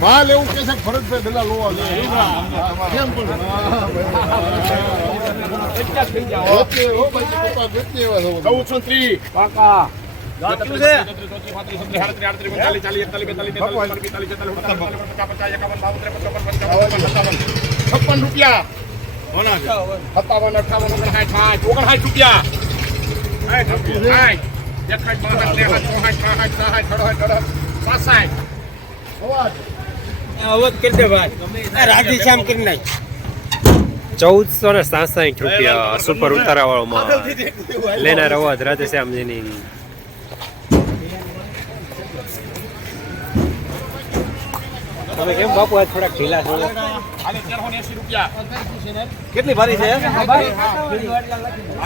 માલ એવું કે છે ભરતભાઈ પેલા જોઈએ. કેમ પણ? વેચીએ, હો ભાઈ, કપાસ વેચીએ એવા છો. ચૌદસો ત્રીસ પાકા છપ્પન રૂપિયા. સત્તાવન અઠાવન ઓગણસાઠ સાઠ ઓગણસાઠ રૂપિયા. સાઠ એકસાઠ બાસઠ ત્રેસઠ ચોસઠ સાસઠ સાસઠ. અડસઠ ચૌદસો ને સાસઠ રૂપિયા સુપર ઉતારાવાળોમાં લેનાર અવાજ રાધેશ્યામજીની તમે કેમ બાપુ આજ થોડાક ઢીલા છો? કેટલી ભારી છે?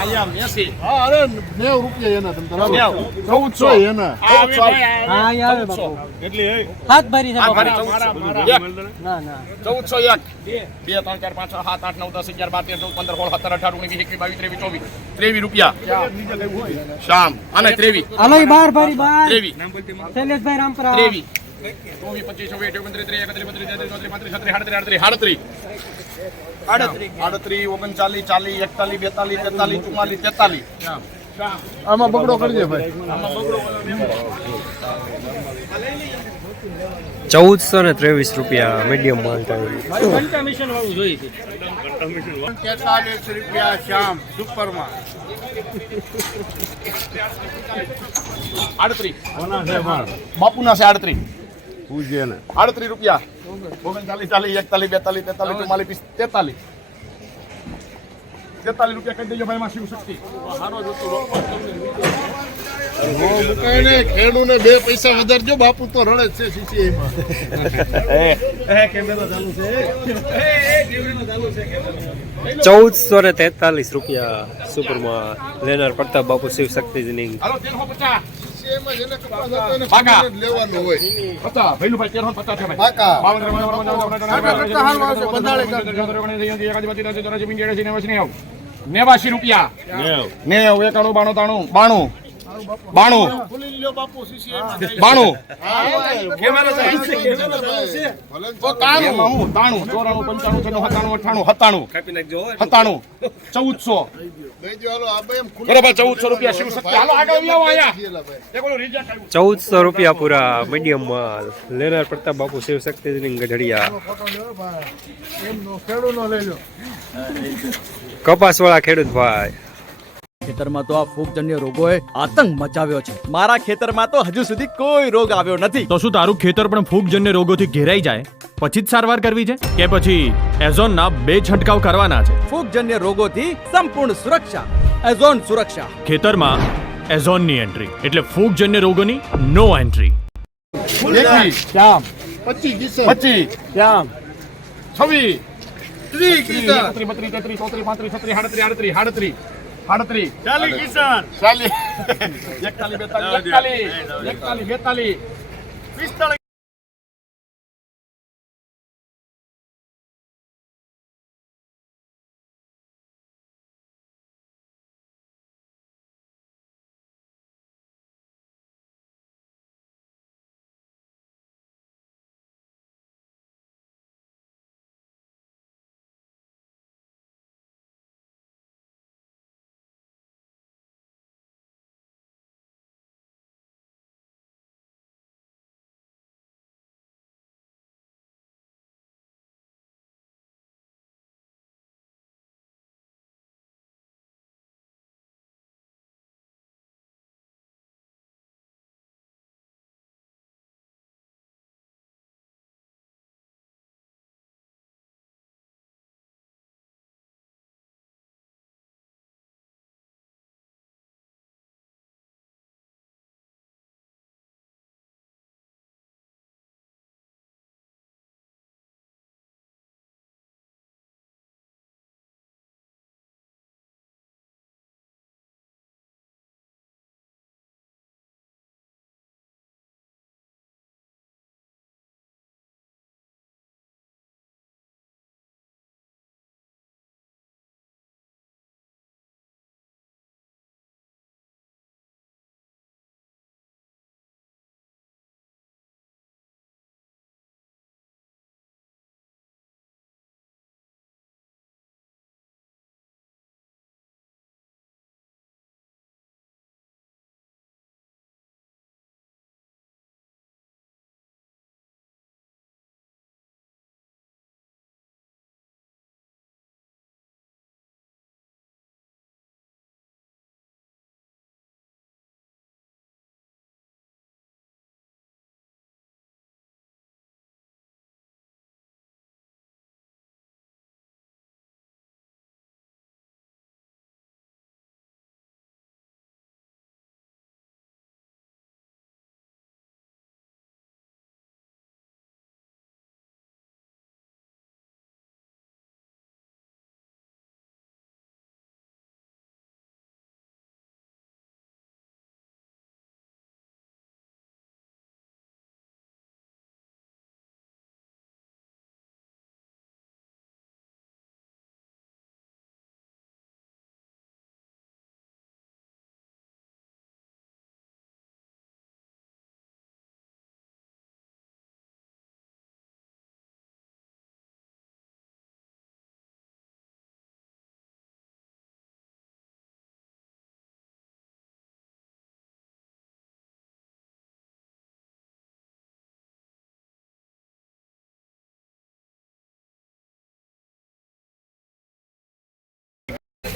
આયામ એંસી હા અરે નેવ રૂપિયા એના તમે તારા ચૌદસો એના. ચૌદસો. ભારી છે આ બાપા. ભારી ચૌદસો. એક. ના ના. ચૌદસો એક. બે ત્રણ ચાર પાંચ સાત આઠ નવ દસ અગિયાર બાર તેર ચૌદ પંદર સોળ સત્તર અઢાર ઓગણીસ એકવીસ બાવીસ ત્રેવીસ ચોવીસ. ત્રેવીસ રૂપિયા. શામ. અને ત્રેવીસ. હાલો બાર ભારી બાર. ત્રેવીસ. શૈલેષભાઈ રામપરા. ત્રેવીસ. ચોવીસ પચીસ છવ્વીસ અઠ્યાવીસ ઓગણત્રીસ ત્રીસ એકત્રીસ બત્રીસ તેત્રીસ ચોત્રીસ પાંત્રીસ છત્રીસ આડત્રીસ આડત્રીસ આડત્રીસ આડત્રીસ ઓગણચાલીસ ચાલીસ એકતાલીસ બેતાલીસ તેતાલીસ ચુમ્માલીસ તેતાલીસ આમાં બગડો કરજે ભાઈ ચૌદસો ને ત્રેવીસ રૂપિયા મીડિયમ માલ ટાઈમ તેતાલીસ રૂપિયા શ્યામ સુપરમાં આડત્રીસ બાપુના છે આડત્રીસ પૂજ્ય ને આડત્રીસ રૂપિયા. ઓગણચાલીસ ચાલીસ એકતાલીસ બેતાલીસ તેતાલીસ ચુમ્માલીસ પિસ- તેતાલીસ. તેતાલીસ રૂપિયા કહી દેજો ભાઈ માં શિવ શક્તિ ને ખેડૂને બે પૈસા વધારજો બાપુ તો રડે છે સીસીઆઈમાં ચૌદસો ને તેતાલીસ રૂપિયા સુપરમાં લેનાર પ્રતાપ બાપુ શિવ શક્તિજીની નેવાસી રૂપિયા નેવ એકાણું બાણું તાણું બાણું બાણું. બાણું. તાણું. ચોરાણું પંચાણું છન્નું સત્તાણું અઠ્ઠાણું સત્તાણું. સત્તાણું. ચૌદસો. બરોબર ચૌદસો રૂપિયા શિવ શક્તિ હાલો આગળ આવો અહીંયા. ચૌદસો રૂપિયા પૂરા મીડિયમ માલ લેનાર પ્રતાપ બાપુ શિવ શક્તિજીની ગઢડિયા કપાસ કપાસવાળા ખેડૂત ભાઈ. ખેતરમાં તો આ ફૂગજન્ય રોગોએ આતંક મચાવ્યો છે. મારા ખેતરમાં તો હજુ સુધી કોઈ રોગ આવ્યો નથી. તો શું તારું ખેતર પણ ફૂગજન્ય રોગોથી ઘેરાઈ જાય? પછી જ સારવાર કરવી છે? કે પછી એઝોનના બે છંટકાવ કરવાના છે? ફૂગજન્ય રોગોથી સંપૂર્ણ સુરક્ષા. એઝોન સુરક્ષા. ખેતરમાં એઝોનની એન્ટ્રી. એટલે ફૂગજન્ય રોગોની નો એન્ટ્રી. એકવીસ પચીસ પચીસ. છવ્વીસ. ત્રીસ. બત્રીસ, તેત્રીસ, ચોત્રીસ, પાંત્રીસ, છત્રીસ, આડત્રીસ, આડત્રીસ, આડત્રીસ, આડત્રીસ. ચાલીસ. એકતાલીસ, બેતાલીસ, એકતાલીસ, એકતાલીસ, બેતાલીસ, પિસ્તાળીસ.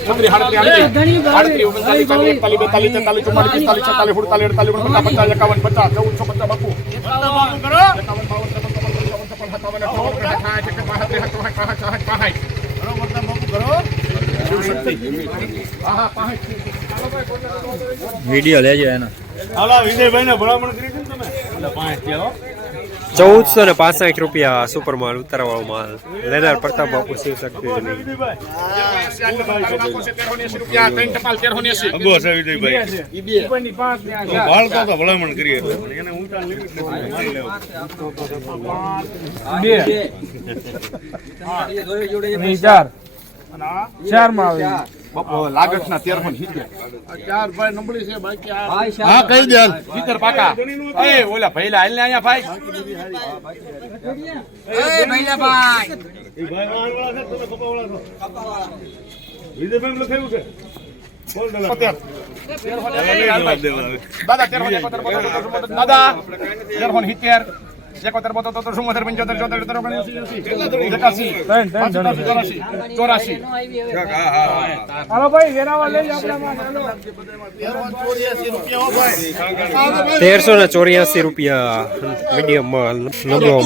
છત્રીસ સાડત્રીસ આડત્રીસ આડત્રીસ ઓગણચાલીસ ચાલીસ એકતાલીસ બેતાલીસ તેતાલીસ ચુમ્માલીસ પિસ્તાલીસ છેતાલીસ સુડતાલીસ અડતાલીસ ઓગણપચાસ પચાસ એકાવન પચાસ ચૌદસો પચાસ બાપુ એકાવન બાવન ત્રેપન ચોપન પંચાવન છપ્પન સત્તાવન અઠાવન ઓગણસાઠ સાઠ એકસઠ ચૌદસો ને પાસઠ રૂપિયા સુપર માલ ઉતારવાળો માલ લેનાર પ્રતાપ બાપુ શિવ શક્તિ ભલામણ કરીએ બે ટપાલ તેરસો માં આવી. લાગત ના તેરસો ને ચાર ભાઈ નબળી છે બાકી હા કહી દે સિત્તેર પાકા. એ ઓલા ભઈલા હાલ ને અહીંયા ભાઈ. બોતેર, બોતેર, દાદા. સિત્તેર. એકોતેર બોતેર તોતેર ચુમ્મોતેર પંચોતેર ચોતેર તેરસો ને ચોર્યાસી રૂપિયા મીડિયમ માલ નબળો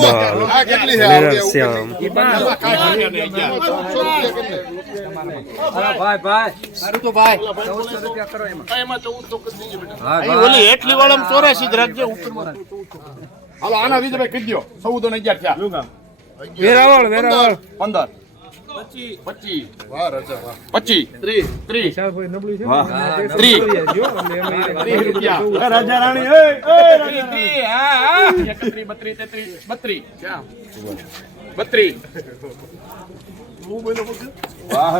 ભાઈ ભાઈ. એમાં ચૌદસો કરી દીજે બેટા. ઓલી હેઠલી વાળામાં ચોરાશી જ રાખજે ઉપરમાં. હાલો આના વિજય ભાઈ કહી દો ચૌદ અને અગિયાર થયા. વેરાવળ વેરાવળ. પંદર પચીસ વાહ.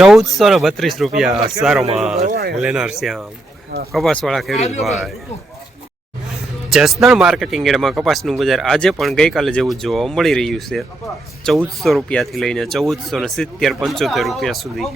ચૌદસો ને બત્રીસ રૂપિયા સારો માલ લેનાર શ્યામ. કપાસ વાળા ખેડૂત ભાઈ. જસદણ માર્કેટિંગ એડમાં કપાસનું બજાર આજે પણ ગઈકાલે જેવું જોવા મળી રહ્યું છે. ચૌદસો રૂપિયાથી લઈને ચૌદસો ને સિત્તેર પંચોતેર રૂપિયા સુધી.